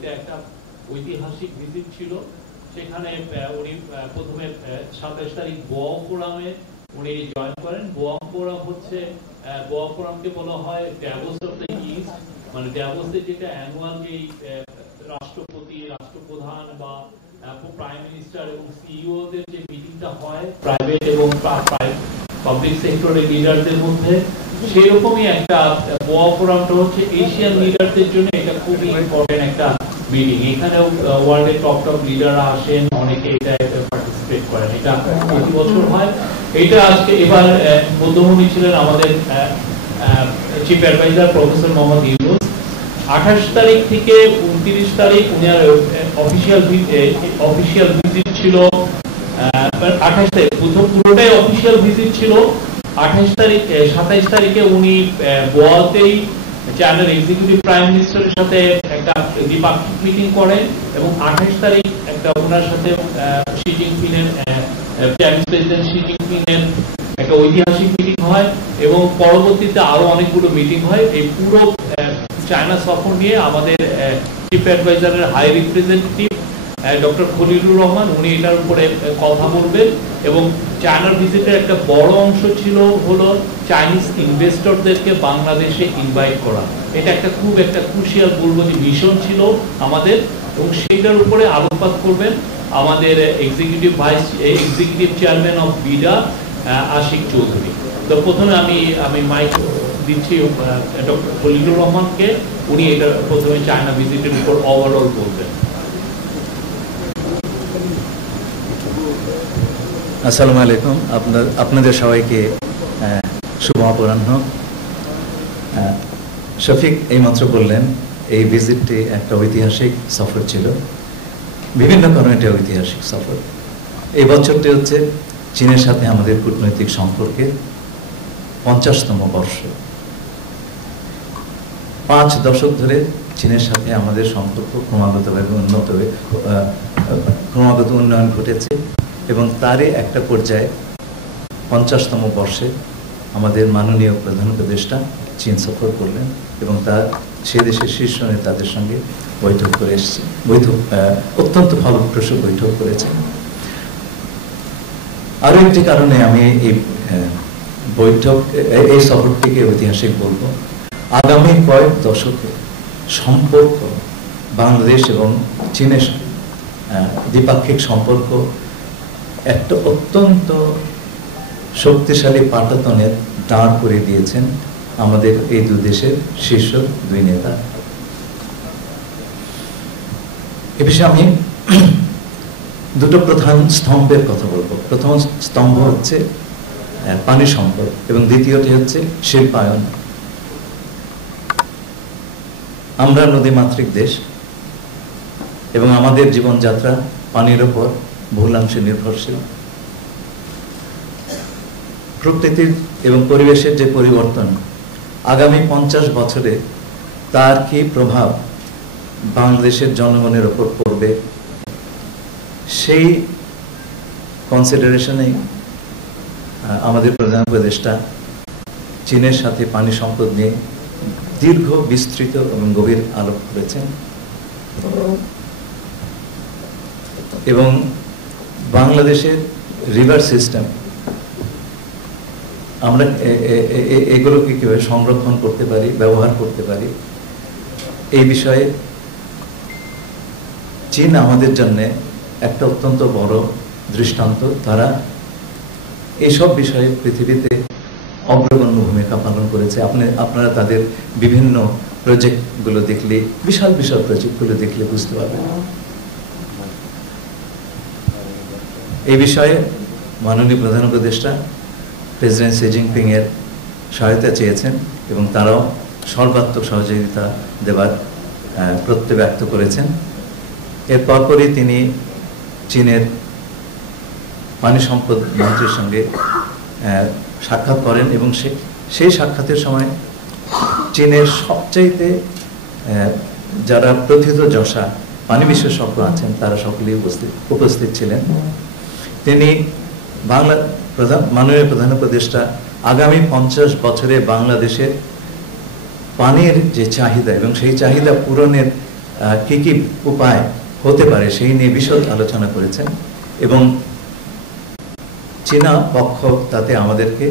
এটা একটা ঐতিহাসিক ভিজিট ছিল। সেখানে উনি প্রথমে 27 তারিখ বোয়াং ফোরামে উনি জয়েন করেন। বোয়াং ফোরাম হচ্ছে, বোয়াং ফোরামকে বলা হয় ড্যাভোস অফ দ্য ইস্ট, মানে ড্যাভোসের যেটা অ্যানুয়াল যে রাষ্ট্রপতি, রাষ্ট্রপ্রধান বা প্রাইম মিনিস্টার এবং সিইও দের যে মিটিংটা হয় প্রাইভেট এবং পাবলিক সেক্টরের লিডারদের মধ্যে, সেরকমই একটা বোয়াং ফোরামটা হচ্ছে এশিয়ান লিডারদের জন্য এটা খুবই ইম্পর্টেন্ট একটা মিটিং। এখানেও ওয়ার্ল্ডের টপ লিডাররা আসেন, অনেকে এটা পার্টিসিপেট করেন। এটা প্রতি বছর হয়। এটা আজকে এবার মধ্যমণি ছিলেন আমাদের chief adviser professor Mohammad Yunus. 28 তারিখ থেকে 29 তারিখ উনার অফিসিয়াল ভিজিট ছিল। 28 তারিখ পুরোটাই অফিসিয়াল ভিজিট ছিল। 28 তারিখ 27 তারিখে উনি গোয়াতেই চায়নার এক্সিকিউটিভ প্রাইম মিনিস্টারের সাথে একটা দ্বিপাক্ষিক মিটিং করেন এবং 28 তারিখ একটা ওনার সাথে শি জিনপিংয়ের চাইনিজ প্রেসিডেন্ট শি জিনপিংয়ের একটা ঐতিহাসিক মিটিং হয় এবং পরবর্তীতে আরো অনেকগুলো মিটিং হয়। এই পুরো চায়না সফর নিয়ে আমাদের চিফ অ্যাডভাইজারের high representative doctor Khalilur Rahman উনি এটার উপরে কথা বলবেন। এবং চায়নার ভিজিটের একটা বড় অংশ ছিল হলো চাইনিজ ইনভেস্টরদেরকে বাংলাদেশে ইনভাইট করা। এটা একটা খুব একটা ক্রুশিয়াল বলবো যে মিশন ছিল আমাদের, এবং সেইটার উপরে আলোকপাত করবেন আমাদের executive chairman of BIDA Ashik Chowdhury. তো প্রথমে আমি মাইক দিচ্ছি ডক্টর খলিলুর রহমানকে। উনি এটা প্রথমে চায়না ভিজিটের উপর ওভারঅল বলবেন। আসসালামু আলাইকুম। আপনাদের সবাইকে শুভ অপরাহ্ন। শফিক এইমাত্র বললেন এই ভিজিটটি একটা ঐতিহাসিক সফর ছিল। বিভিন্ন কারণে এটা ঐতিহাসিক সফর। এই বছরটি হচ্ছে চীনের সাথে আমাদের কূটনৈতিক সম্পর্কের 50তম বর্ষ। 5 দশক ধরে চীনের সাথে আমাদের সম্পর্ক ক্রমাগতভাবে ক্রমাগত উন্নয়ন ঘটেছে এবং তারই একটা পর্যায়ে 50তম বর্ষে আমাদের মাননীয় প্রধান উপদেষ্টা চীন সফর করলেন এবং সে দেশের শীর্ষ নেতাদের সঙ্গে বৈঠক করে এসেছে। অত্যন্ত ফলপ্রসূ বৈঠক করেছেন। আরো একটি কারণে আমি এই সফরটিকে ঐতিহাসিক বলবো। আগামী কয়েক দশকে সম্পর্ক বাংলাদেশ এবং চীনের দ্বিপাক্ষিক সম্পর্ক একটা অত্যন্ত শক্তিশালী পাটাতনের দাঁড় করে দিয়েছেন আমাদের এই দু দেশের শীর্ষ 2 নেতা। এ বিষয়ে আমি দুটো প্রধান স্তম্ভের কথা বলবো। প্রথম স্তম্ভ হচ্ছে পানি সম্পদ এবং দ্বিতীয়টি হচ্ছে শিল্পায়ন। আমরা নদীমাতৃক দেশ এবং আমাদের জীবনযাত্রা পানির ওপর বহুলাংশে নির্ভরশীল। প্রকৃতির এবং পরিবেশের যে পরিবর্তন আগামী 50 বছরে তার কি প্রভাব বাংলাদেশের জনগণের ওপর পড়বে, সেই কনসিডারেশনে আমাদের প্রধান উপদেষ্টা চীনের সাথে পানি সম্পদ নিয়ে দীর্ঘ, বিস্তৃত এবং গভীর আলোক করেছেন এবং বাংলাদেশের রিভার সিস্টেম আমরা এগুলোকে কিভাবে সংরক্ষণ করতে পারি, ব্যবহার করতে পারি, এই বিষয়ে চীন আমাদের জন্য একটা অত্যন্ত বড় দৃষ্টান্ত। তারা এইসব বিষয়ে পৃথিবীতে অগ্রগণ্য ভূমিকা পালন করেছে। আপনারা তাদের বিভিন্ন প্রজেক্টগুলো দেখলে, বিশাল বিশাল প্রজেক্টগুলো দেখলে বুঝতে পারবেন। এই বিষয়ে মাননীয় প্রধান উপদেষ্টা প্রেসিডেন্ট শি জিনপিং এর সহায়তা চেয়েছেন এবং তারাও সর্বাত্মক সহযোগিতা দেবার প্রত্যয় ব্যক্ত করেছেন। এর পরপরই তিনি চীনের পানি সম্পদ মন্ত্রীর সঙ্গে সাক্ষাৎ করেন এবং সেই সাক্ষাতের সময় চীনের সবচাইতে যারা প্রথিতযশা পানি বিশেষজ্ঞ আছেন তারা সকলেই উপস্থিত ছিলেন। তিনি মাননীয় প্রধান উপদেষ্টা আগামী 50 বছরে বাংলাদেশের পানির যে চাহিদা এবং সেই চাহিদা পূরণের কি কি উপায় হতে পারে সেই নিয়ে বিশদ আলোচনা করেছেন এবং চীনা পক্ষ তাতে আমাদেরকে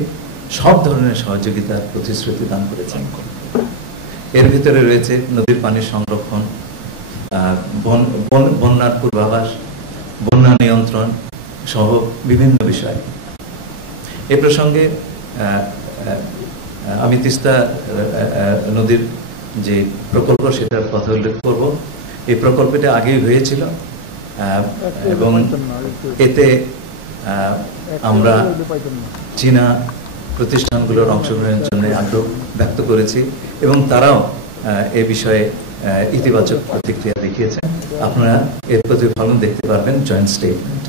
সব ধরনের সহযোগিতার প্রতিশ্রুতি দান করেছেন। এর ভিতরে রয়েছে নদীর পানির সংরক্ষণ, বন্যার পূর্বাভাস, বন্যা নিয়ন্ত্রণ সহ বিভিন্ন বিষয়। এ প্রসঙ্গে আমি তিস্তা নদীর যে প্রকল্প সেটার কথা উল্লেখ করব। এই প্রকল্পটা আগেই হয়েছিল এবং এতে আমরা চীনা প্রতিষ্ঠানগুলোর অংশগ্রহণের জন্য আগ্রহ ব্যক্ত করেছি এবং তারাও এ বিষয়ে ইতিবাচক প্রতিক্রিয়া দেখিয়েছেন। আপনারা এর প্রতিফলন দেখতে পারবেন জয়েন্ট স্টেটমেন্ট।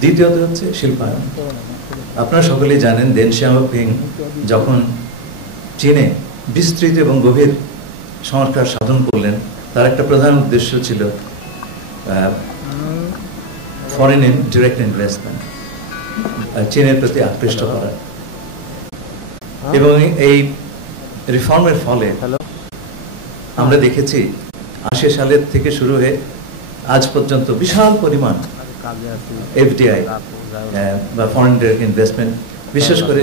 দ্বিতীয়ত হচ্ছে শিল্পায়ন। আপনারা সকলেই জানেন দেন শিয়াওপিং যখন চীনে বিস্তৃত এবং গভীর সংস্কার সাধন করলেন, তার একটা প্রধান উদ্দেশ্য ছিল ফরেন ডিরেক্ট ইনভেস্টমেন্ট, চীনের প্রতি আকৃষ্ট করা। এবং এই রিফর্মের ফলে আমরা দেখেছি 80 সালের থেকে শুরু হয়ে আজ পর্যন্ত বিশাল পরিমাণ এফডিআই বা ফরেন ডিরেক্ট ইনভেস্টমেন্ট বিশেষ করে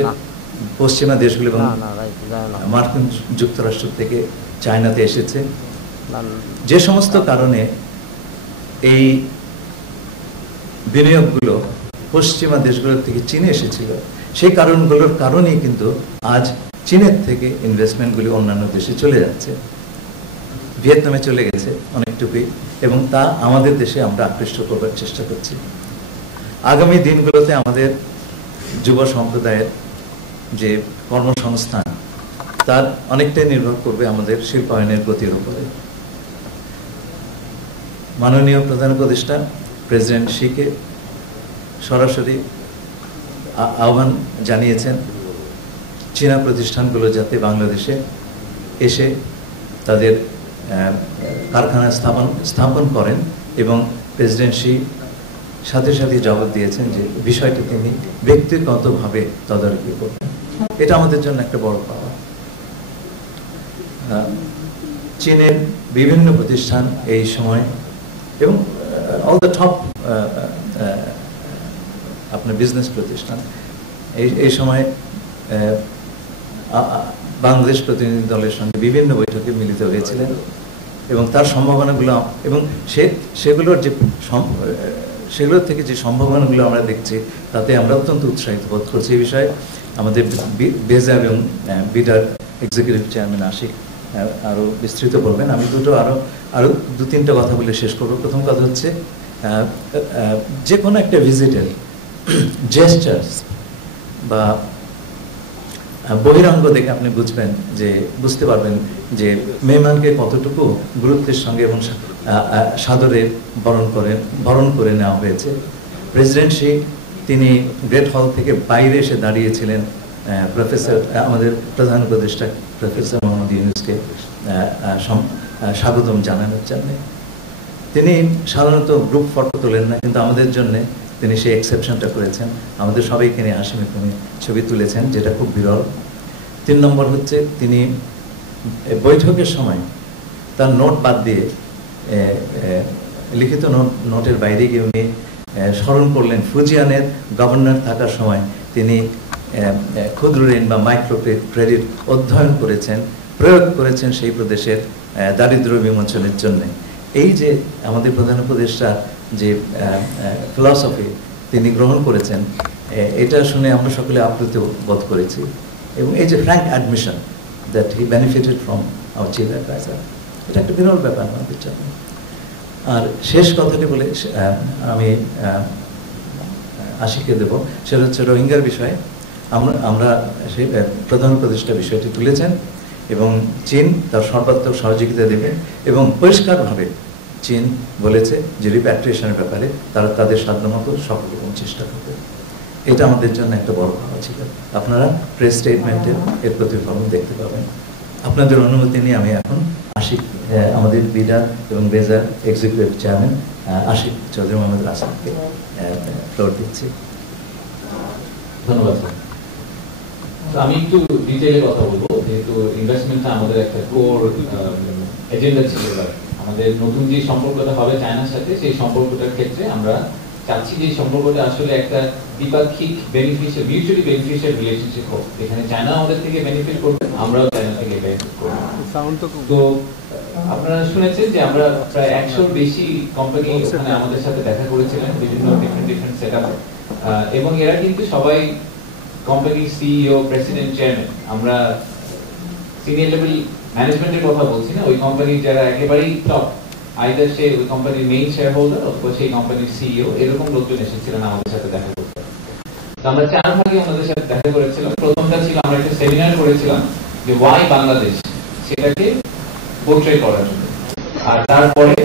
পশ্চিমা দেশগুলো এবং মার্কিন যুক্তরাষ্ট্র থেকে চায়নাতে এসেছে। যে সমস্ত কারণে এই বিনিয়োগগুলো পশ্চিমা দেশগুলোর থেকে চীনে এসেছিল, সেই কারণগুলোর কারণেই কিন্তু আজ চীনের থেকে ইনভেস্টমেন্টগুলি অন্যান্য দেশে চলে যাচ্ছে। ভিয়েতনামে চলে গেছে অনেকটুকুই এবং তা আমাদের দেশে আমরা আকৃষ্ট করবার চেষ্টা করছি। আগামী দিনগুলোতে আমাদের যুব সম্প্রদায়ের যে কর্মসংস্থান তার অনেকটাই নির্ভর করবে আমাদের শিল্পায়নের গতির উপরে। মাননীয় প্রধান উপদেষ্টা প্রেসিডেন্ট শিকে সরাসরি আহ্বান জানিয়েছেন চীনা প্রতিষ্ঠানগুলো যাতে বাংলাদেশে এসে তাদের কারখানা স্থাপন করেন এবং প্রেসিডেন্ট শি সাথে সাথে জবাব দিয়েছেন যে বিষয়টি তিনি ব্যক্তিগতভাবে তদারকি করবেন। এটা আমাদের জন্য একটা বড় পাওয়া। চীনের বিভিন্ন প্রতিষ্ঠান এই সময় এবং অল দ্য টপ আপনার বিজনেস প্রতিষ্ঠান এই সময় বাংলাদেশ প্রতিনিধি দলের সঙ্গে বিভিন্ন বৈঠকে মিলিত হয়েছিলেন এবং তার সম্ভাবনাগুলো এবং সেগুলোর থেকে যে সম্ভাবনাগুলো আমরা দেখছি তাতে আমরা অত্যন্ত উৎসাহিত বোধ করছি। এই বিষয়ে আমাদের বেজা এবং বিডার এক্সিকিউটিভ চেয়ারম্যান আশিক আরও বিস্তৃত বলবেন। আমি আরও দু তিনটা কথা বলে শেষ করব। প্রথম কথা হচ্ছে যে কোনো একটা ভিজিটের জেস্টার্স বা বহিরাঙ্গ দেখে আপনি বুঝতে পারবেন যে মেহমানকে কতটুকু গুরুত্বের সঙ্গে এবং সাদরে বরণ করে নেওয়া হয়েছে। প্রেসিডেন্ট শি তিনি গ্রেট হল থেকে বাইরে এসে দাঁড়িয়েছিলেন প্রফেসর আমাদের প্রধান উপদেষ্টা প্রফেসর মোহাম্মদ ইউনূসকে স্বাগতম জানানোর জন্য। তিনি সাধারণত গ্রুপ ফটো তোলেন না, কিন্তু আমাদের জন্য তিনি সেই এক্সেপশনটা করেছেন, আমাদের সবাইকে নিয়ে হাসি মুখে ছবি তুলেছেন, যেটা খুব বিরল। 3 নম্বর হচ্ছে তিনি বৈঠকের সময় তার নোট বাদ দিয়ে লিখিত নোটের বাইরে গিয়ে উনি স্মরণ করলেন ফুজিয়ানের গভর্নর থাকার সময় তিনি ক্ষুদ্র ঋণ বা মাইক্রো ক্রেডিট অধ্যয়ন করেছেন, প্রয়োগ করেছেন সেই প্রদেশের দারিদ্র্য বিমোচনের জন্য। এই যে আমাদের প্রধান উপদেষ্টা যে ফিলসফি তিনি গ্রহণ করেছেন, এটা শুনে আমরা সকলে আপ্লুত বোধ করেছি এবং এই যে frank admission that he benefited from our chief adviser, এটা একটা বিরল ব্যাপার আমাদের জন্য। আর শেষ কথাটি বলে আমি আশিকে দেব, সেটা হচ্ছে রোহিঙ্গার বিষয়ে। আমরা সেই প্রধান উপদেষ্টা বিষয়টি তুলেছেন এবং চীন তার সর্বাত্মক সহযোগিতা দেবে এবং পরিষ্কারভাবে চীন বলেছে যে রিপ্যাট্রিয়েশনের ব্যাপারে তারা তাদের সাধ্যমতো সফল এবং চেষ্টা করবে। এটা আমাদের জন্য একটা বড় পাওয়া ছিল। আপনারা প্রেস স্টেটমেন্টে এর প্রতিফলন দেখতে পাবেন। আপনাদের অনুমতি নিয়ে আমি এখন আশিক আমাদের বিডার এবং বেজার এক্সিকিউটিভ চেয়ারম্যান আশিক চৌধুরী মোহাম্মদ রাসেলকে ফ্লোর দিচ্ছি। ধন্যবাদ। আমি একটু ডিটেইলে কথা বলবো, যেহেতু ইনভেস্টমেন্টটা আমাদের একটা কোর এজেন্ডা ছিল। এবার আমাদের নতুন যে সম্পর্কটা হবে চায়নার সাথে, সেই সম্পর্কটার ক্ষেত্রে আমরা চাচ্ছি যে সম্পর্কটা আসলে একটা দ্বিপাক্ষিক বেনিফিশিয়াল, মিউচুয়ালি বেনিফিশিয়াল রিলেশনশিপ হোক, যেখানে চায়না আমাদের থেকে বেনিফিট করবে, আমরাও চায়না থেকে বেনিফিট করবো। তো আপনারা শুনেছেন যে আমরা প্রায় 100 বেশি কোম্পানি ওখানে আমাদের সাথে দেখা করেছিলেন, বিভিন্ন ডিফারেন্ট সেটআপ, এবং এরা কিন্তু সবাই কোম্পানির সিইও, প্রেসিডেন্ট, চেয়ারম্যান। আমরা সিনিয়র লেভেল ম্যানেজমেন্টের কথা বলছি না, ওই কোম্পানির যারা একেবারেই টপ, আইদার সে ওই কোম্পানির মেইন শেয়ার হোল্ডার অথবা সেই কোম্পানির সিইও, এরকম লোকজন এসেছিলেন আমাদের সাথে দেখা করতে। তো আমরা 4 ভাগে ওনাদের সাথে দেখা করেছিলাম। প্রথমটা ছিল আমরা একটা সেমিনার করেছিলাম যে ওয়াই বাংলাদেশ, সেটাকে পোর্ট্রে করার জন্য। আর তারপরে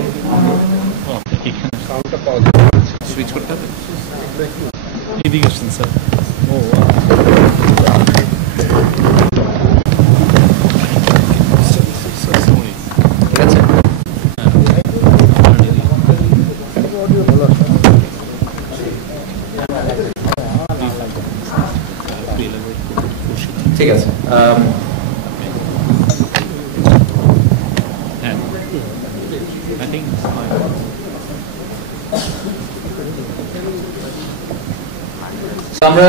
সুইচ করতে হবে এদিকে আসুন স্যার। ও ঠিক আছে, ঠিক আছে। আমরা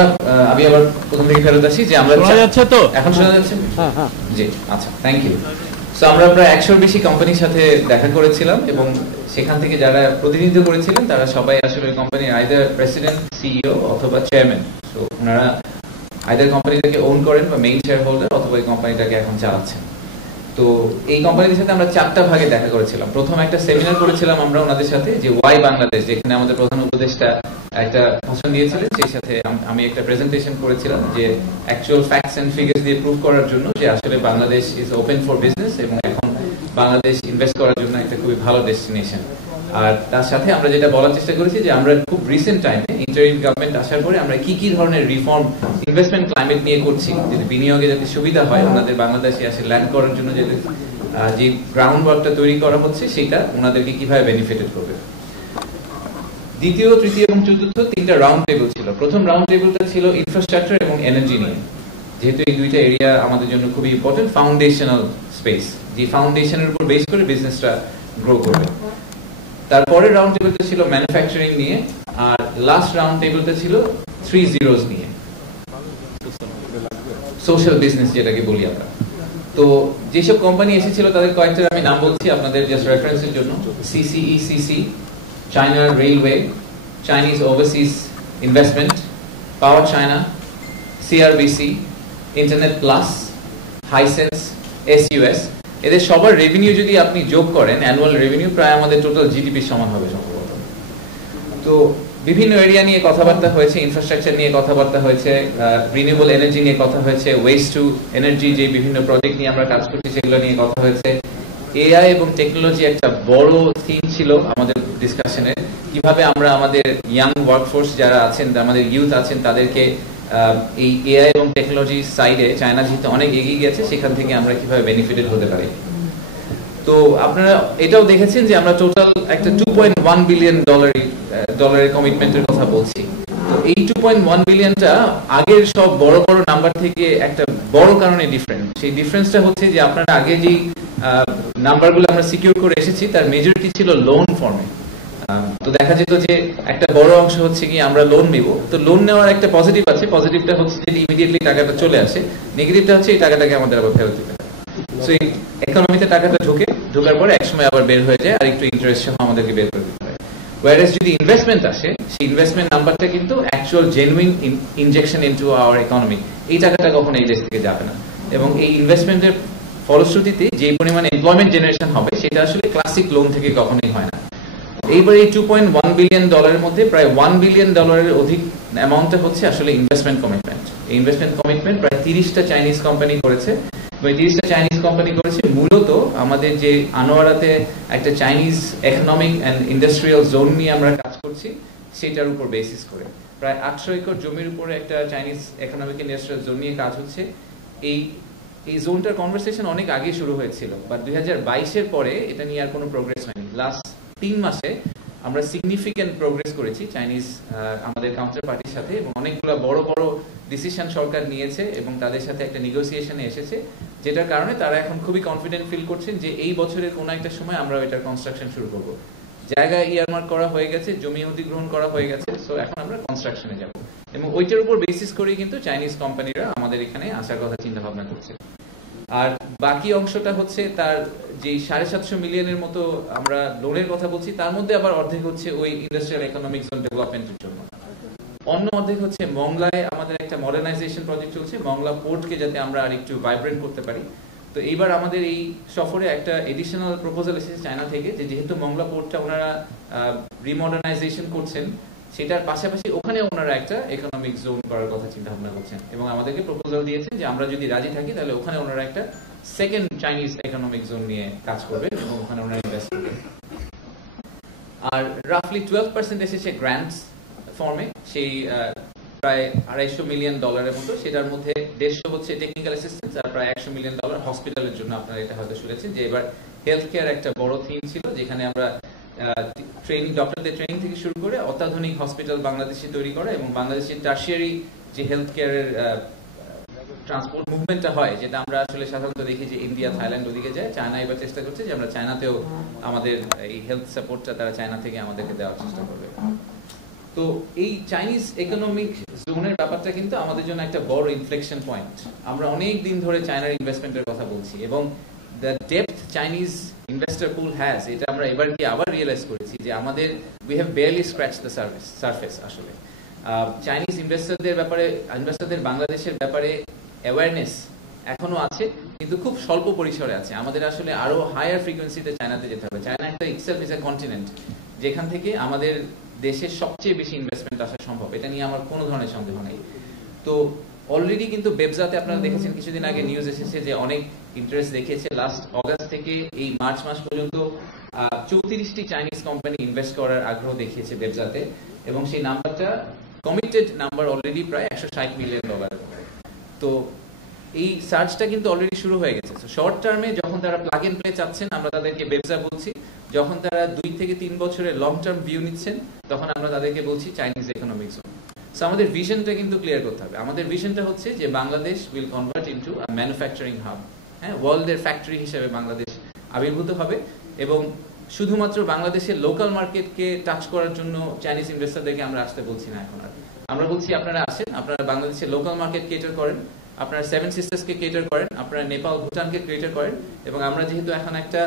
আমি আবার প্রথম থেকে ফেরত আসি যে আমরা শোনা যাচ্ছে তো? এখন শোনা যাচ্ছে? হ্যাঁ হ্যাঁ, জি, আচ্ছা, থ্যাংক ইউ। সো আমরা প্রায় 100 বেশি কোম্পানির সাথে দেখা করেছিলাম, এবং সেখান থেকে যারা প্রতিনিধিত্ব করেছিলেন তারা সবাই আসলে কোম্পানির আইদার প্রেসিডেন্ট, সিইও অথবা চেয়ারম্যান। তো ওনারা আইদার কোম্পানিটাকে ওন করেন বা মেইন শেয়ার হোল্ডার, অথবা এই কোম্পানিটাকে এখন চালাচ্ছেন। তো এই কোম্পানির সাথে আমরা 4টা ভাগে দেখা করেছিলাম। প্রথম একটা সেমিনার করেছিলাম আমরা ওনাদের সাথে, যে ওয়াই বাংলাদেশ, যেখানে আমাদের প্রধান উপদেষ্টা একটা ভাষণ দিয়েছিলেন, সেই সাথে আমি একটা প্রেজেন্টেশন করেছিলাম যে অ্যাকচুয়াল ফ্যাক্টস এন্ড ফিগার্স দিয়ে প্রুভ করার জন্য যে আসলে Bangladesh is open for business, এবং এখন বাংলাদেশ ইনভেস্ট করার জন্য একটা খুবই ভালো ডেস্টিনেশন। আর তার সাথে আমরা যেটা বলার চেষ্টা করেছি যে আমরা খুব রিসেন্ট টাইমে ইন্টারিম গভর্নমেন্ট আসার পরে আমরা কি কি ধরনের রিফর্ম ইনভেস্টমেন্ট ক্লাইমেট নিয়ে করছি, যদি বিনিয়োগে যাতে সুবিধা হয়, ওনাদের বাংলাদেশে আসে ল্যান্ড করার জন্য যে গ্রাউন্ড ওয়ার্কটা তৈরি করা হচ্ছে, সেটা ওনাদেরকে কিভাবে বেনিফিটেড করবে। দ্বিতীয়, তৃতীয় এবং চতুর্থ 3টা রাউন্ড টেবিল ছিল। প্রথম রাউন্ড টেবিলটা ছিল ইনফ্রাস্ট্রাকচার এবং এনার্জি নিয়ে, যেহেতু এই দুইটা এরিয়া আমাদের জন্য খুবই ইম্পর্টেন্ট, ফাউন্ডেশনাল স্পেস, যে ফাউন্ডেশনের উপর বেস করে বিজনেসটা গ্রো করবে। তারপরে রাউন্ড টেবিলটা ছিল ম্যানুফ্যাকচারিং নিয়ে, আর লাস্ট রাউন্ড টেবিলটা ছিল 3 zeros নিয়ে, সোশ্যাল বিজনেস যেটাকে বলি আমরা। তো যেসব কোম্পানি এসেছিল তাদের কয়েকটার আমি নাম বলছি আপনাদের জাস্ট রেফারেন্সের জন্য। CCECC, China railway, Chinese overseas investment, power China, CRBC, internet plus, Hisense, SUS. এদের সবার রেভিনিউ যদি আপনি যোগ করেন, অ্যানুয়াল রেভিনিউ প্রায় আমাদের টোটাল জিডিপির সমান হবে সম্ভবত। তো বিভিন্ন এরিয়া নিয়ে কথাবার্তা হয়েছে, ইনফ্রাস্ট্রাকচার নিয়ে কথাবার্তা হয়েছে, রিনিউয়েবল এনার্জি নিয়ে কথা হয়েছে, ওয়েস্ট টু এনার্জি যে বিভিন্ন প্রজেক্ট নিয়ে আমরা কাজ করছি সেগুলো নিয়ে কথা হয়েছে। এআই এবং টেকনোলজি একটা বড় থিম ছিল আমাদের ডিসকাশনে, কিভাবে আমরা আমাদের ইয়াং ওয়ার্কফোর্স যারা আছেন, আমাদের ইউথ আছেন, তাদেরকে এই এআই এবং টেকনোলজি সাইডে চায়না যেহেতু অনেক এগিয়ে গেছে, সেখান থেকে আমরা কিভাবে বেনিফিটেড হতে পারি। তো আপনারা এটাও দেখেছেন যে আমরা টোটাল একটা $2.1 বিলিয়ন ডলারের কমিটমেন্টের কথা বলছি। তো এই 2.1 বিলিয়নটা আগের সব বড় বড় নাম্বার থেকে একটা বড় কারণে ডিফারেন্ট। সেই ডিফারেন্সটা হচ্ছে যে আপনারা আগে যে নাম্বারগুলো আমরা সিকিউর করে এসেছি তার মেজরিটি ছিল লোন ফর্মে। তো দেখা যেত যে একটা বড় অংশ হচ্ছে কি আমরা লোন নিব। তো লোন নেওয়ার একটা পজিটিভ আছে, পজিটিভটা হচ্ছে যে ইমিডিয়েটলি টাকাটা চলে আসে, নেগেটিভটা হচ্ছে এই টাকাটাকে আমাদের আবার ফেরত দিতে হয়। সো এই ইকোনমিতে টাকাটা ঢোকার পরে একসময় আবার বের হয়ে যায়, আর একটু ইন্টারেস্ট সহ আমাদেরকে বের করে দিতে হয়। ওয়ারেস যদি ইনভেস্টমেন্ট আসে, সেই ইনভেস্টমেন্ট নাম্বারটা কিন্তু actual genuine injection into hour economy, এই টাকাটা কখনো এই দেশ থেকে যাবে না। এবং এই ইনভেস্টমেন্টের ফলশ্রুতিতে যে পরিমাণে এমপ্লয়মেন্ট জেনারেশন হবে সেটা আসলে ক্লাসিক লোন থেকে কখনোই হয় না। এইবার এই $2.1 বিলিয়ন ডলারের মধ্যে প্রায় $1 বিলিয়ন অধিক অ্যামাউন্টটা হচ্ছে আসলে ইনভেস্টমেন্ট কমিটমেন্ট। এই ইনভেস্টমেন্ট কমিটমেন্ট প্রায় 30টা চাইনিজ কোম্পানি করেছে। 30টা চাইনিজ কোম্পানি করেছে মূলত আমাদের যে আনোয়ারাতে একটা Chinese economic and industrial zone নিয়ে আমরা কাজ করছি, সেটার উপর বেসিস করে প্রায় 800 একর জমির উপরে একটা চাইনিজ ইকোনমিক ইন্ডাস্ট্রিয়াল জোন নিয়ে কাজ হচ্ছে। এই জোনটার কনভারসেশন অনেক আগে শুরু হয়েছিল, বাট 2022-এর পরে এটা নিয়ে আর কোনো প্রোগ্রেস হয়নি। লাস্ট 3 মাসে আমরা সিগনিফিক্যান্ট প্রোগ্রেস করেছি চাইনিজ আমাদের কাউন্টার পার্টির সাথে, এবং অনেকগুলো বড় বড় ডিসিশন সরকার নিয়েছে এবং তাদের সাথে একটা নেগোসিয়েশনে এসেছে, যেটার কারণে তারা এখন খুবই কনফিডেন্ট ফিল করছেন যে এই বছরের কোনো একটা সময় আমরা এটার কনস্ট্রাকশন শুরু করব। জায়গা ইয়ারমার্ক করা হয়ে গেছে, জমি অধিগ্রহণ করা হয়ে গেছে, সো এখন আমরা কনস্ট্রাকশনে যাব, এবং ওইটার উপর বেসিস করেই কিন্তু চাইনিজ কোম্পানিরা আমাদের এখানে আসার কথা চিন্তা ভাবনা করছে। আর বাকি অংশটা হচ্ছে তার যে 750 মিলিয়নের মতো আমরা লোনের কথা বলছি, তার মধ্যে আবার অর্ধেক হচ্ছে ওই ইন্ডাস্ট্রিয়াল ইকোনমিক জোন ডেভেলপমেন্টের জন্য, অন্য অর্ধেক হচ্ছে মংলায় আমাদের একটা মডার্নাইজেশন প্রজেক্ট চলছে, মংলা পোর্টকে যাতে আমরা আর একটু ভাইব্রেন্ট করতে পারি। তো এইবার আমাদের এই সফরে একটা এডিশনাল প্রপোজাল এসেছে চায়না থেকে, যে যেহেতু মংলা পোর্টটা ওনারা রিমডার্নাইজেশন করছেন, সেটার পাশাপাশি ওখানে ওনারা একটা ইকোনমিক জোন করার কথা চিন্তা ভাবনা করছেন, এবং আমাদেরকে প্রপোজাল দিয়েছেন যে আমরা যদি রাজি থাকি তাহলে ওখানে ওনারা একটা সেকেন্ড চাইনিজ ইকোনমিক জোন নিয়ে কাজ করবে এবং ওখানে ওনারা ইনভেস্ট করবে। আর রাফলি 12% এসেছে গ্র্যান্টস ফর্মে, সেই প্রায় $250 মিলিয়ন মতো, সেটার মধ্যে 150 হচ্ছে টেকনিক্যাল অ্যাসিস্ট্যান্স আর প্রায় $100 মিলিয়ন হসপিটালের জন্য। আপনারা এটা হয়তো শুনেছেন যে এবার হেলথ কেয়ার একটা বড় থিম ছিল, যেখানে আমরা ট্রেনিং, ডক্টরদের ট্রেনিং থেকে শুরু করে অত্যাধুনিক হসপিটাল বাংলাদেশে তৈরি করা, এবং বাংলাদেশের টার্সিয়ারি যে হেলথ কেয়ারের ট্রান্সপোর্ট মুভমেন্টটা হয়, যেটা আমরা আসলে সাধারণত দেখি যে ইন্ডিয়া, থাইল্যান্ড ওদিকে যায়, চায়না এবার চেষ্টা করছে যে আমরা চায়নাতেও আমাদের এই হেলথ সাপোর্টটা তারা চায়না থেকে আমাদেরকে দেওয়ার চেষ্টা করবে। তো এই চাইনিজ ইকোনমিক জোনের ব্যাপারটা কিন্তু আমাদের জন্য একটা বড় ইনফ্লেকশন পয়েন্ট। আমরা অনেক দিন ধরে চায়নার ইনভেস্টমেন্টের কথা বলছি, এবং the depth Chinese investor pool has, এটা আমরা এবার কি আবার রিয়েলাইজ করেছি যে আমাদের we have barely scratch the surface. আসলে চাইনিজ ইনভেস্টরদের বাংলাদেশের ব্যাপারে অ্যাওয়ারনেস এখনো আছে, কিন্তু খুব স্বল্প পরিসরে আছে। আমাদের আসলে আরো হায়ার ফ্রিকোয়েন্সিতে চায়নাতে যেতে হবে। চায়না একটা ইটসেলফ ইজ এ কন্টিনেন্ট, যেখান থেকে আমাদের দেশের সবচেয়ে বেশি ইনভেস্টমেন্ট আসা সম্ভব, এটা নিয়ে আমার কোনো ধরনের সন্দেহ নেই। তো অলরেডি কিন্তু বেবজাতে আপনারা দেখেছেন, কিছুদিন আগে নিউজ এসেছে যে অনেক ইন্টারেস্ট দেখিয়েছে। লাস্ট অগাস্ট থেকে এই মার্চ মাস পর্যন্ত 34টি চাইনিজ কোম্পানি ইনভেস্ট করার আগ্রহ দেখিয়েছে বেবজাতে, এবং সেই নাম্বারটা কমিটেড নাম্বার অলরেডি প্রায় $160 মিলিয়ন। তো এই সার্চটা কিন্তু অলরেডি শুরু হয়ে গেছে। শর্ট টার্মে যখন তারা প্লাগ এন্ড প্লে চাচ্ছেন, আমরা তাদেরকে বেবজা বলছি। যখন তারা 2 থেকে 3 বছরের লং টার্ম ভিউ নিচ্ছেন, তখন আমরা তাদেরকে বলছি চাইনিজ ইকোনমিক জোন। সো আমাদের ভিশনটা কিন্তু ক্লিয়ার করতে হবে। আমাদের ভিশনটা হচ্ছে যে Bangladesh will convert into a manufacturing hub. হ্যাঁ, ওয়ার্ল্ডের ফ্যাক্টরি হিসেবে বাংলাদেশ আবির্ভূত হবে, এবং শুধুমাত্র বাংলাদেশের লোকাল মার্কেটকে টাচ করার জন্য চাইনিজ ইনভেস্টরদেরকে আমরা আসতে বলছি না এখন আর। আমরা বলছি আপনারা আসেন, আপনারা বাংলাদেশের লোকাল মার্কেট কেটার করেন, আপনারা 7 সিস্টার্সকে কেটার করেন, আপনারা নেপাল, ভুটানকে কেটার করেন, এবং আমরা যেহেতু এখন একটা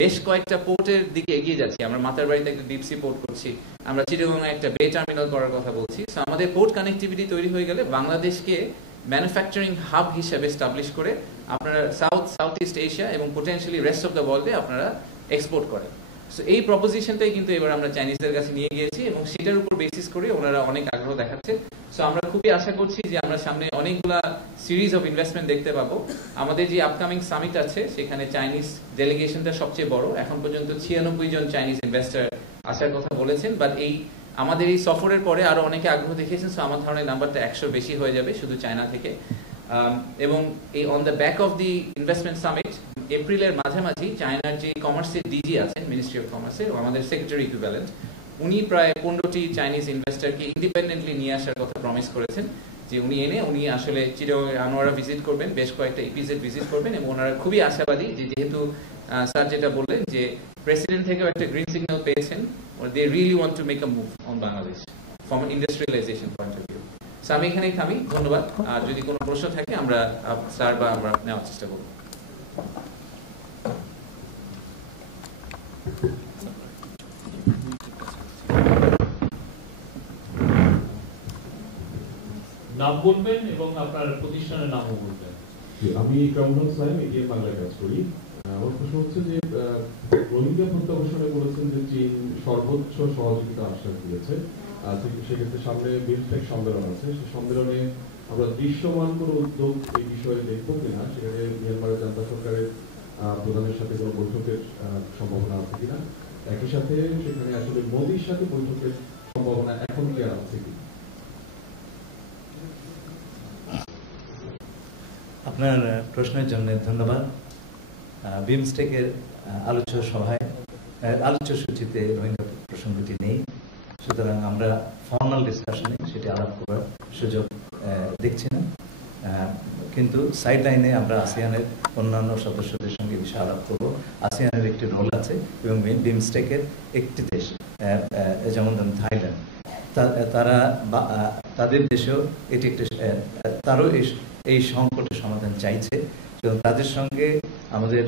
বেশ কয়েকটা পোর্টের দিকে এগিয়ে যাচ্ছি, আমরা মাতারবাড়িতে একটা ডিপ সি পোর্ট করছি, আমরা চিটাগংয়ে একটা বে টার্মিনাল করার কথা বলছি। সো আমাদের পোর্ট কানেক্টিভিটি তৈরি হয়ে গেলে বাংলাদেশকে ম্যানুফ্যাকচারিং হাব হিসেবে এস্টাবলিশ করে আপনারা সাউথ ইস্ট এশিয়া এবং পোটেনশিয়ালি রেস্ট অফ দ্য ওয়ার্ল্ডে আপনারা এক্সপোর্ট করেন। সো এই প্রপোজিশনটাই কিন্তু এবার আমরা চাইনিজদের কাছে নিয়ে গিয়েছি, এবং সেটার উপর বেসিস করে ওনারা অনেক আগ্রহ দেখাচ্ছে। সো আমরা খুবই আশা করছি যে আমরা সামনে অনেকগুলা সিরিজ অফ ইনভেস্টমেন্ট দেখতে পাবো। আমাদের যে আপকামিং সামিট আছে, সেখানে চাইনিজ ডেলিগেশনটা সবচেয়ে বড়। এখন পর্যন্ত 96 জন চাইনিজ ইনভেস্টর আসার কথা বলেছেন, বাট আমাদের এই সফরের পরে আরো অনেকে আগ্রহ দেখিয়েছেন। সো আমার ধারণা নাম্বারটা 100 বেশি হয়ে যাবে শুধু চায়না থেকে। এবং এই on the back of the investment summit এপ্রিলের মাঝামাঝি চায়নার যে কমার্সের ডিজি আছেন, মিনিস্ট্রি অফ কমার্সের, আমাদের সেক্রেটারি ইকুইভ্যালেন্ট, উনি প্রায় 15টি চাইনিজ ইনভেস্টরকে ইন্ডিপেন্ডেন্টলি নিয়ে আসার কথা প্রমিস করেছেন, যে উনি আসলে চিটাগং আনোয়ারা ভিজিট করবেন, বেশ কয়েকটা ইপিজেড ভিজিট করবেন, এবং ওনারা খুবই আশাবাদী যে যেহেতু স্যার যেটা বললেন যে প্রেসিডেন্ট থেকেও একটা গ্রিন সিগন্যাল পেয়েছেন, they really want to make a move on Bangladesh from industrialisation point of view. So আমি এখানেই থামি, ধন্যবাদ। আর যদি কোনো প্রশ্ন থাকে আমরা স্যার বা আমরা নেওয়ার চেষ্টা করব। নাম বলবেন এবং আপনার প্রতিষ্ঠানের নামও বলবেন। আমি কামরুল সাহেব, এটিএম বাংলায় কাজ করি। আমার প্রশ্ন হচ্ছে যে রোহিঙ্গা প্রত্যাবাসনে বলেছেন যে চীন সর্বোচ্চ সহযোগিতা আশ্বাস দিয়েছে, সেক্ষেত্রে সামনে বিমস্টেক সম্মেলন আছে, সেই সম্মেলনে আমরা দৃশ্যমান কোনো উদ্যোগ এই বিষয়ে দেখবো কিনা, সেখানে মিয়ানমারের জান্তা সরকারের প্রধানের সাথে কোনো বৈঠকের সম্ভাবনা আছে কিনা, একই সাথে সেখানে আসলে মোদির সাথে বৈঠকের সম্ভাবনা এখন কি আর আছে কি? আপনার প্রশ্নের জন্য ধন্যবাদ। বিমস্টেকের আলোচ্য সূচিতে রোহিঙ্গা প্রসঙ্গটি নেই। সুতরাং আমরা ফর্মাল ডিসকাশনে সেটি আলাপ করার সুযোগ দেখছি না, কিন্তু সাইড লাইনে আমরা আসিয়ানের অন্যান্য সদস্যদের সঙ্গে বিষয়ে আলাপ করবো। আসিয়ানের একটি রোল আছে এবং বিমস্টেকের একটি দেশ যেমন ধরুন থাইল্যান্ড, তারা তাদের দেশেও এটি একটি তারও এই সংকটের সমাধান চাইছে এবং তাদের সঙ্গে আমাদের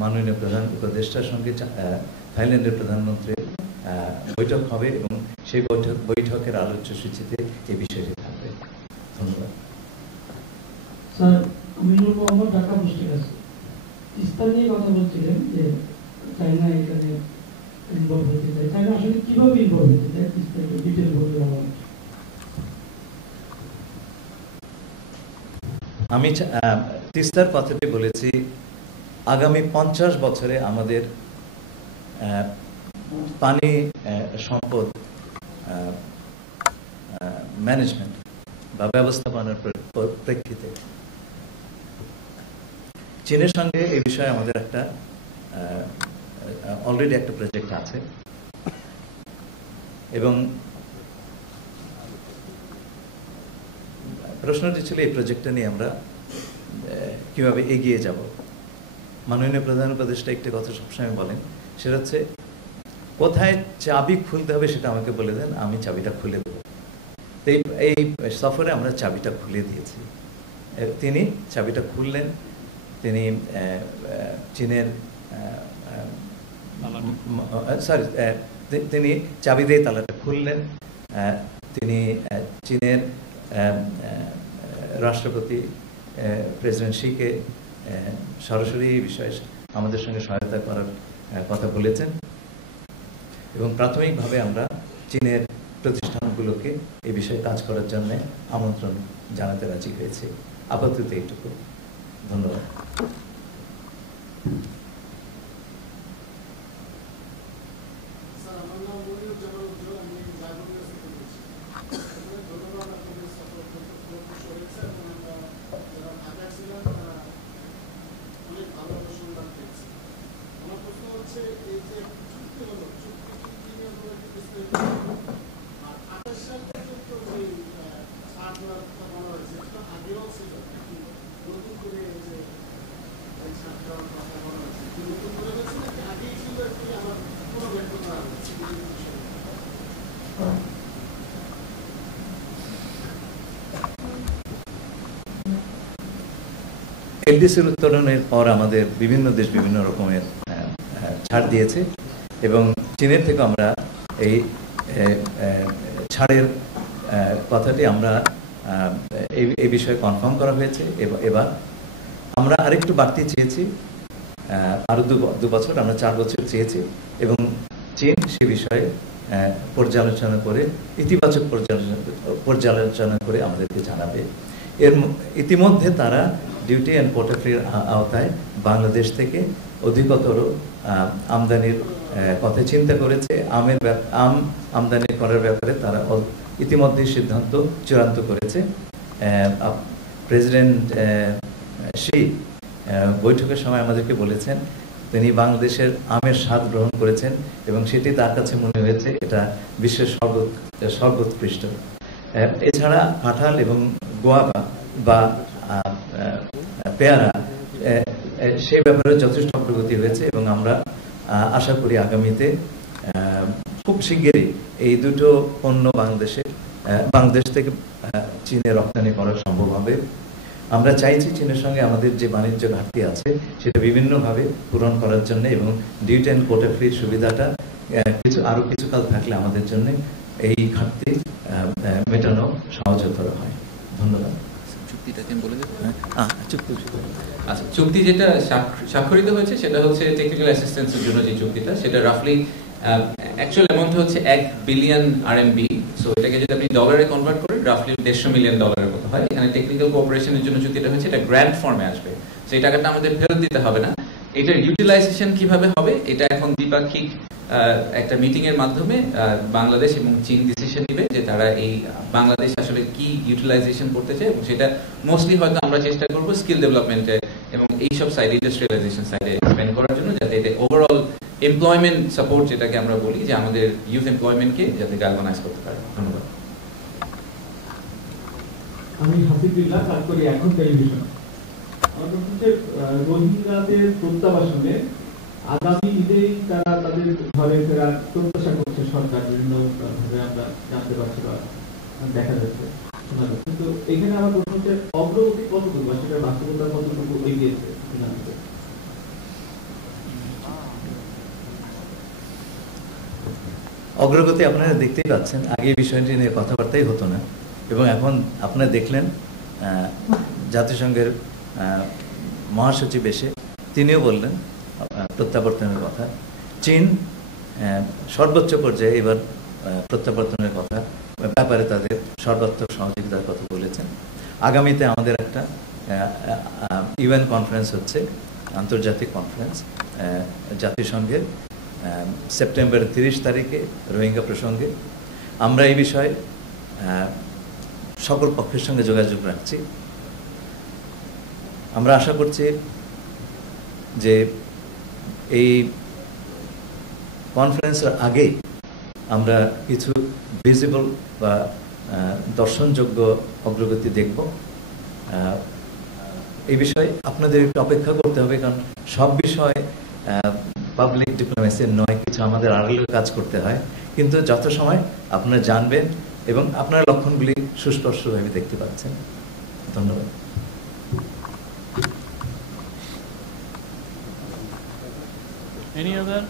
মাননীয় প্রধান উপদেষ্টার সঙ্গে থাইল্যান্ডের প্রধানমন্ত্রীর বৈঠক হবে এবং সেই বৈঠকের আলোচ্য সূচিতে এই বিষয়টি থাকবে। ধন্যবাদ। স্যার, আমিনুর মোহাম্মদ, ঢাকা পোস্টে আছে। তিস্তা নিয়ে কথা বলছিলেন যে চায়না এখানে ইনভলভ হতে চায়। চায়না আসলে কিভাবে ইনভলভ হতে চায়, তিস্তা একটু ডিটেল বলতে হবে। আমি তিস্তার কথাটি বলেছি, আগামী 50 বছরে আমাদের পানি সম্পদ ম্যানেজমেন্ট বা ব্যবস্থাপনার প্রেক্ষিতে চীনের সঙ্গে এই বিষয়ে আমাদের একটা অলরেডি একটা প্রজেক্ট আছে এবং প্রশ্নটি ছিল এই প্রজেক্টটা নিয়ে আমরা কিভাবে এগিয়ে যাব। মাননীয় প্রধান উপদেষ্টা একটি কথা সবসময় বলেন, সেটা হচ্ছে কোথায় চাবি খুলতে হবে সেটা আমাকে বলে দেন, আমি চাবিটা খুলে দেবো। এই সফরে আমরা চাবিটা খুলে দিয়েছি। তিনি চাবিটা খুললেন, তিনি চীনের তিনি চাবি দিয়ে তালাটা খুললেন। তিনি চীনের রাষ্ট্রপতি প্রেসিডেন্ট শিকে সরাসরি এই বিষয়ে আমাদের সঙ্গে সহায়তা করার কথা বলেছেন এবং প্রাথমিকভাবে আমরা চীনের প্রতিষ্ঠানগুলোকে এই বিষয়ে কাজ করার জন্য আমন্ত্রণ জানাতে রাজি হয়েছে। আপাতত এইটুকু। ধন্যবাদ। এলডিসির উত্তরণের পর আমাদের বিভিন্ন দেশ বিভিন্ন রকমের ছাড় দিয়েছে এবং চীনের থেকে আমরা এই ছাড়ের কথাটি আমরা এই বিষয়ে কনফার্ম করা হয়েছে। এবার আমরা আরেকটু বাড়তি চেয়েছি, আরো 2 বছর, আমরা 4 বছর চেয়েছি এবং চীন সে বিষয়ে পর্যালোচনা করে ইতিবাচক পর্যালোচনা করে আমাদেরকে জানাবে। ইতিমধ্যে তারা ডিউটি অ্যান্ড কোটা ফ্রির আওতায় বাংলাদেশ থেকে অধিকতর আমদানির কথা চিন্তা করেছে। আম আমদানি করার ব্যাপারে তারা ইতিমধ্যে সিদ্ধান্ত চূড়ান্ত করেছে। প্রেসিডেন্ট শি বৈঠকের সময় আমাদেরকে বলেছেন তিনি বাংলাদেশের আমের স্বাদ গ্রহণ করেছেন এবং সেটি তার কাছে মনে হয়েছে এটা বিশ্বের সর্বোৎকৃষ্ট। এছাড়া কাঁঠাল এবং গোয়াবা বা পেয়ারা সেই ব্যাপারে যথেষ্ট অগ্রগতি হয়েছে এবং আমরা আশা করি আগামীতে খুব শিগগিরই এই দুটো পণ্য বাংলাদেশ থেকে চীনে রপ্তানি করা সম্ভব হবে। আমরা চাইছি চীনের সঙ্গে আমাদের যে বাণিজ্য ঘাটতি আছে সেটা বিভিন্নভাবে পূরণ করার জন্য এবং ডিউটি অ্যান্ড কোটা ফ্রির সুবিধাটা আরো কিছুকাল থাকলে আমাদের জন্য এই ঘাটতি মেটানো সহজতর হয়। ধন্যবাদ। চুক্তি যেটা স্বাক্ষরিত হয়েছে সেটা হচ্ছে টেকনিক্যাল অ্যাসিস্ট্যান্সের জন্য যে চুক্তিটা, সেটা রাফলি অ্যাকচুয়াল অ্যামাউন্ট হচ্ছে 1 বিলিয়ন RMB। সো এটাকে যদি আপনি ডলারে কনভার্ট করেন রাফলি $150 মিলিয়ন মতো হয়। এখানে টেকনিক্যাল কোঅপারেশনের জন্য চুক্তিটা হয়েছে, এটা গ্র্যান্ট ফর্মে আসবে। সো এই টাকাটা আমাদের ফেরত দিতে হবে না। এটার ইউটিলাইজেশন কিভাবে হবে এটা এখন দ্বিপাক্ষিক একটা মিটিং এর মাধ্যমে বাংলাদেশ এবং চীন ডিসিশন নেবে যে তারা এই বাংলাদেশ আসলে কি ইউটিলাইজেশন করতে চায় এবং সেটা মোস্টলি হয়তো আমরা চেষ্টা করব স্কিল ডেভেলপমেন্টে এবং এইসব সাইডে ইন্ডাস্ট্রিয়ালাইজেশন সাইডে স্পেন্ড করার জন্য, যাতে এটা ওভারঅল এমপ্লয়মেন্ট সাপোর্ট যেটাকে আমরা বলি, যে আমাদের ইউথ এমপ্লয়মেন্টকে যাতে গ্যালভানাইজ করতে পারে। ধন্যবাদ। আমি হাফিজুল্লাহ, কাজ করি এখন টেলিভিশন। আমার প্রশ্ন হচ্ছে, রোহিঙ্গাদের প্রত্যাবাসনে আগামী ঈদেই তারা তাদের ঘরে ফেরার প্রত্যাশা করছে সরকার, বিভিন্ন ভাবে আমরা জানতে পারছি বা দেখা যাচ্ছে, শোনা যাচ্ছে। কিন্তু এখানে আমার প্রশ্ন হচ্ছে, অগ্রগতি কতটুকু বা সেটা বাস্তবতা কতটুকু এগিয়েছে জানতে। অগ্রগতি আপনারা দেখতেই পাচ্ছেন, আগে এই বিষয়টি নিয়ে কথাবার্তাই হতো না, এবং এখন আপনারা দেখলেন জাতিসংঘের মহাসচিব এসে তিনিও বললেন প্রত্যাবর্তনের কথা। চীন সর্বোচ্চ পর্যায়ে এবার প্রত্যাবর্তনের কথা ব্যাপারে তাদের সর্বাত্মক সহযোগিতার কথা বলেছেন। আগামীতে আমাদের একটা ইউএন কনফারেন্স হচ্ছে, আন্তর্জাতিক কনফারেন্স জাতিসংঘের, সেপ্টেম্বর 30 তারিখে রোহিঙ্গা প্রসঙ্গে। আমরা এই বিষয়ে সকল পক্ষের সঙ্গে যোগাযোগ রাখছি। আমরা আশা করছি যে এই কনফারেন্সের আগেই আমরা কিছু ভিজিবল বা দর্শনযোগ্য অগ্রগতি দেখব। এই বিষয়ে আপনাদের একটু অপেক্ষা করতে হবে, কারণ সব বিষয় পাবলিক ডিপ্লোমেসির নয়, কিছু আমাদের আড়ালে কাজ করতে হয়। কিন্তু যত সময় আপনারা জানবেন এবং আপনার লক্ষণগুলি সুস্পষ্টভাবে দেখতে পাচ্ছেন। ধন্যবাদ। Any other?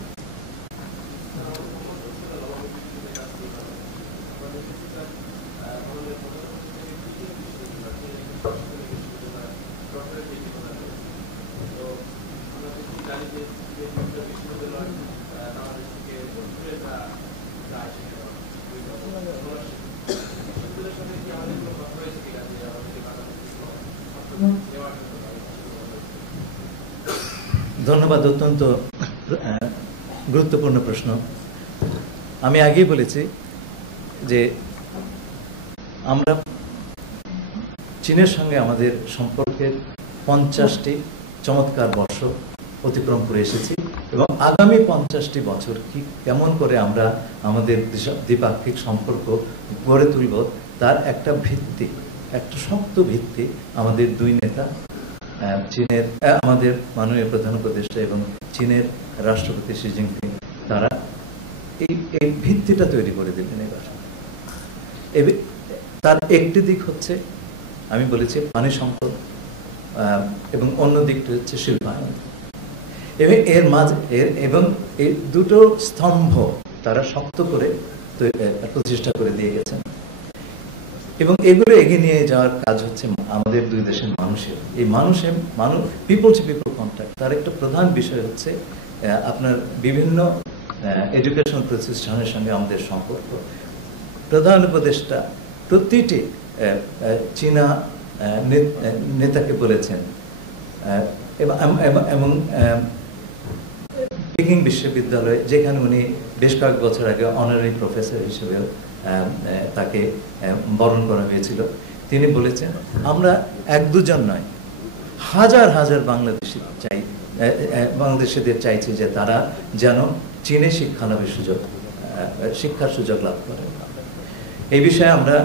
ধন্যবাদ, অত্যন্ত গুরুত্বপূর্ণ প্রশ্ন। আমি আগেই বলেছি যে আমরা চীনের সঙ্গে আমাদের সম্পর্কের 50টি চমৎকার বর্ষ অতিক্রম করে এসেছি, এবং আগামী 50টি বছর কি কেমন করে আমরা আমাদের দ্বিপাক্ষিক সম্পর্ক গড়ে তুলব, তার একটা ভিত্তি, একটা শক্ত ভিত্তি আমাদের দুই নেতা, চীনের আমাদের মাননীয় প্রধান উপদেষ্টা এবং চীনের রাষ্ট্রপতি শি জিনপিং, তারা এই ভিত্তিটা তৈরি করে দিলেন এবার। তার একটি দিক হচ্ছে, আমি বলেছি, পানি সম্পদ, এবং অন্য দিকটি হচ্ছে শিল্পায়ন। এর মাঝে এবং এই দুটো স্তম্ভ তারা শক্ত করে প্রতিষ্ঠা করে দিয়ে গেছেন, এবং এগুলো এগিয়ে নিয়ে যাওয়ার কাজ হচ্ছে আমাদের দুই দেশের মানুষের। এই পিপল টু পিপল কন্ট্যাক্ট, তার একটা প্রধান বিষয় হচ্ছে আপনার বিভিন্ন এডুকেশন প্রতিষ্ঠানের সঙ্গে আমাদের সম্পর্ক। প্রধান উপদেষ্টা প্রতিটি চীনা নেতাকে বলেছেন, এবং পেকিং বিশ্ববিদ্যালয়, যেখানে উনি বেশ কয়েক বছর আগে অনারারি প্রফেসর হিসেবে তাকে বরণ করা হয়েছিল, তিনি বলেছেন, আমরা এক দুজন নয়, হাজার হাজার বাংলাদেশিদের চাইছি যে তারা যেন চীনে শিক্ষার সুযোগ লাভ করে। এই বিষয়ে আমরা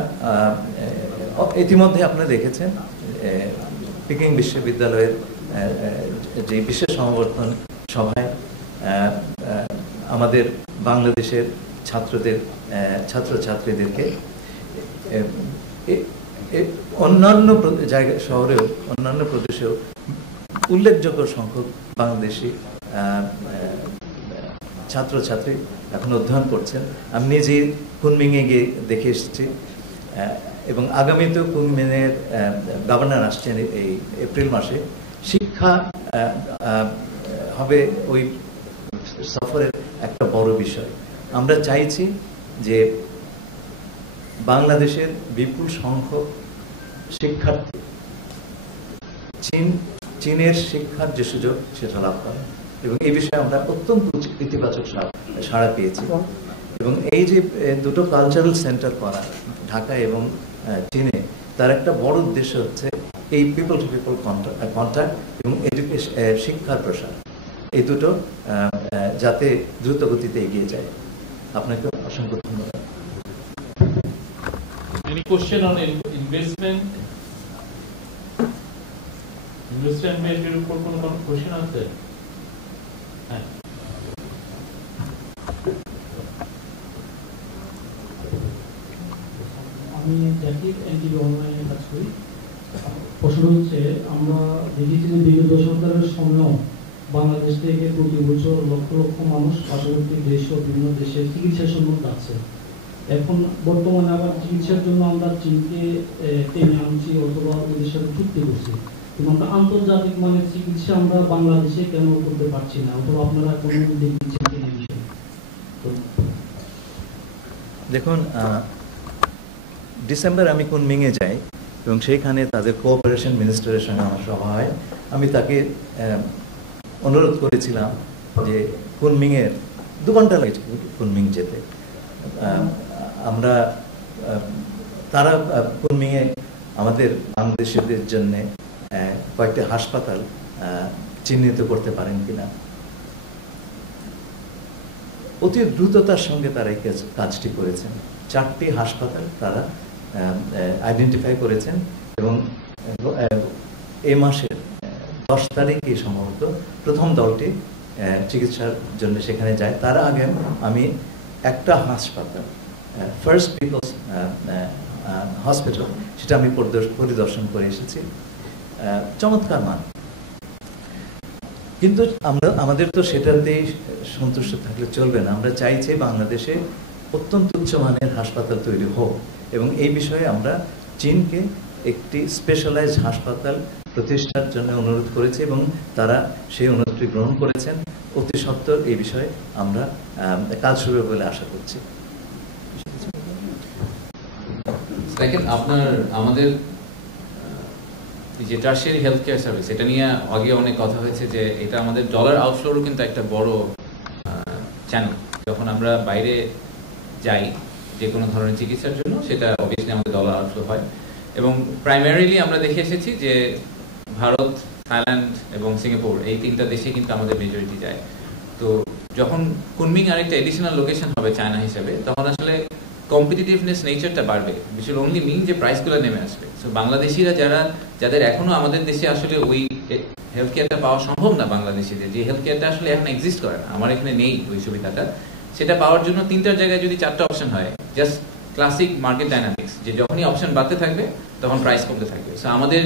ইতিমধ্যে আপনারা দেখেছেন পেকিং বিশ্ববিদ্যালয়ের যে বিশেষ সমাবর্তন সভায় আমাদের বাংলাদেশের ছাত্রছাত্রীদেরকে অন্যান্য জায়গা শহরেও অন্যান্য প্রদেশেও উল্লেখযোগ্য সংখ্যক বাংলাদেশি ছাত্রছাত্রী এখন অধ্যয়ন করছেন। আমি নিজে কুনমিংয়ে গিয়ে দেখে এসেছি, এবং আগামীতেও কুনমিংয়ের গভর্নর আসছেন এই এপ্রিল মাসে। শিক্ষা হবে ওই সফরের একটা বড় বিষয়। আমরা চাইছি যে বাংলাদেশের বিপুল সংখ্যক শিক্ষার্থী চীনের শিক্ষার যে সুযোগ সেটা লাভ করে, এবং এই বিষয়ে আমরা অত্যন্ত ইতিবাচক সাড়া পেয়েছি। এবং এই যে দুটো কালচারাল সেন্টার করা ঢাকা এবং চীনে, তার একটা বড় উদ্দেশ্য হচ্ছে এই পিপল টু পিপল কন্ট্যাক্ট এবং শিক্ষার প্রসার। এই দুটো যাতে দ্রুত গতিতে এগিয়ে যায়। আপনাকে অসংখ্য ধন্যবাদ। Any question on investment? Investment উপর কোনো কোশ্চেন আছে? হ্যাঁ। আমি জাকির এনটিভি অনলাইনে কাজ করি। প্রশ্ন হচ্ছে, আমরা দেখেছি যে বিগত সরকারের সময়ও বাংলাদেশ থেকে প্রতি বছর লক্ষ লক্ষ মানুষ পার্শ্ববর্তী দেশ ও বিভিন্ন দেশে চিকিৎসার জন্য যাচ্ছে। এখন বর্তমানে আবার চিকিৎসার জন্য আমরা চীনকে টেনে আনছি অথবা ওদের সাথে চুক্তি করছি, কিন্তু আমরা আন্তর্জাতিক মানের চিকিৎসা আমরা বাংলাদেশে কেন করতে পারছি না, অথবা আপনারা কোনো উদ্যোগ নিচ্ছেন কিনা বিষয়ে? দেখুন, ডিসেম্বর আমি কুনমিংয়ে যাই এবং সেইখানে তাদের কোঅপারেশন মিনিস্টারের সঙ্গে আমার সভা হয়। আমি তাকে অনুরোধ করেছিলাম যে কুনমিংয়ের 2 ঘন্টা লেগেছে কুনমিং যেতে। আমরা তারা কুনমিংয়ে আমাদের বাংলাদেশিদের জন্য কয়েকটি হাসপাতাল চিহ্নিত করতে পারেন কিনা। অতি দ্রুততার সঙ্গে তারা এই কাজটি করেছেন। 4টি হাসপাতাল তারা আইডেন্টিফাই করেছেন এবং এই মাসের 10 তারিখে সম্ভবত প্রথম দলটি চিকিৎসার জন্য সেখানে যায়। তার আগে আমি একটা হাসপাতাল, ফার্স্ট পিপলস হসপিটাল, সেটা আমি পরিদর্শন করে এসেছি। চমৎকার মান। কিন্তু আমাদের তো সেটাতেই সন্তুষ্ট থাকলে চলবে না। আমরা চাইছি বাংলাদেশে অত্যন্ত উচ্চমানের হাসপাতাল তৈরি হোক এবং এই বিষয়ে আমরা চীনকে একটি স্পেশালাইজড হাসপাতাল প্রতিষ্ঠার জন্য অনুরোধ করেছি এবং তারা সেই অনুরোধটি গ্রহণ করেছেন। অতি সত্বর এই বিষয়ে আমরা কাজ শুরু হবে বলে আশা করছি। আমাদের যে টারশিয়ারি হেলথ কেয়ার সার্ভিস, এটা নিয়ে আগে অনেক কথা হয়েছে যে এটা আমাদের ডলার আউটফ্লোরও কিন্তু একটা বড় চ্যানেল। যখন আমরা বাইরে যাই যে কোনো ধরনের চিকিৎসার জন্য, সেটা অবভিয়াসলি আমাদের ডলার আউটফ্লো হয়। এবং প্রাইমারিলি আমরা দেখে এসেছি যে ভারত, থাইল্যান্ড এবং সিঙ্গাপুর, এই 3টা দেশে কিন্তু আমাদের মেজরিটি যায়। তো যখন কুনমিং আরেকটা এডিশনাল লোকেশন হবে চায়না হিসেবে, তখন আসলে কম্পিটিটিভনেস নেচারটা বাড়বে, which will only mean যে প্রাইসগুলো নেমে আসবে। সো বাংলাদেশিরা যাদের এখনো আমাদের দেশে আসলে ওই হেলথ কেয়ারটা পাওয়া সম্ভব না, বাংলাদেশিদের যে হেলথ কেয়ারটা আসলে এখন এক্সিস্ট করে না, আমার এখানে নেই ওই সুবিধাটা, সেটা পাওয়ার জন্য 3টার জায়গায় যদি 4টা অপশন হয়, জাস্ট ক্লাসিক মার্কেট ডাইনামিক্স, যে যখনই অপশন বাড়তে থাকবে তখন প্রাইস কমতে থাকবে। সো আমাদের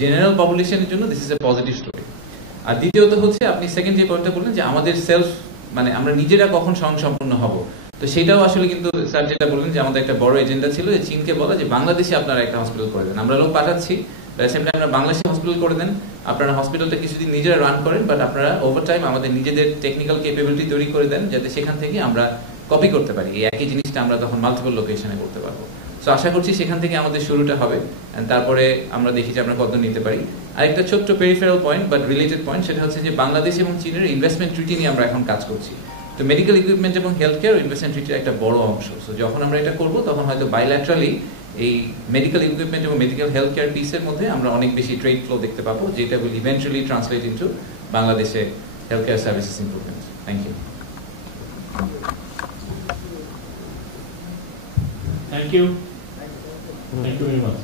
জেনারেল পপুলেশনের জন্য this is a positive story. আর দ্বিতীয়ত হচ্ছে, আপনি সেকেন্ড যে পয়েন্টটা বললেন যে আমাদের সেলফ, মানে আমরা নিজেরা কখন স্বয়ংসম্পূর্ণ হব, তো সেটাও আসলে কিন্তু স্যার যেটা বললেন যে আমাদের একটা বড় এজেন্ডা ছিল যে চীনকে বলা যে বাংলাদেশে আপনারা একটা হসপিটাল করে দেন, আমরা লোক পাঠাচ্ছি, আমরা বাংলাদেশে হসপিটাল করে দেন, আপনারা হসপিটালটা কিছুদিন নিজেরা রান করেন, বাট আপনারা ওভার টাইম আমাদের নিজেদের টেকনিক্যাল ক্যাপাবিলিটি তৈরি করে দেন, যাতে সেখান থেকে আমরা কপি করতে পারি, এই একই জিনিসটা আমরা তখন মাল্টিপল লোকেশনে করতে পারবো। সো আশা করছি সেখান থেকে আমাদের শুরুটা হবে, তারপরে আমরা দেখি যে আমরা কত নিতে পারি। আরেকটা ছোট্ট peripheral point but related point, সেটা হচ্ছে যে বাংলাদেশ এবং চীনের ইনভেস্টমেন্ট ট্রিটি নিয়ে আমরা এখন কাজ করছি। তো মেডিকেল ইকুইপমেন্ট এবং হেলথ কেয়ার ইনভেস্টমেন্ট ট্রিটির একটা বড় অংশ। সো যখন আমরা এটা করবো তখন হয়তো বাইল্যাটারালি এই মেডিকেল ইকুইপমেন্ট এবং মেডিকেল হেলথ কেয়ার পিসের মধ্যে আমরা অনেক বেশি ট্রেড ফ্লো দেখতে পাবো, যেটা উইল ইভেন্চুয়ালি ট্রান্সলেট ইনটু বাংলাদেশে health care services improvement. Thank you. Thank you. Thank you very much.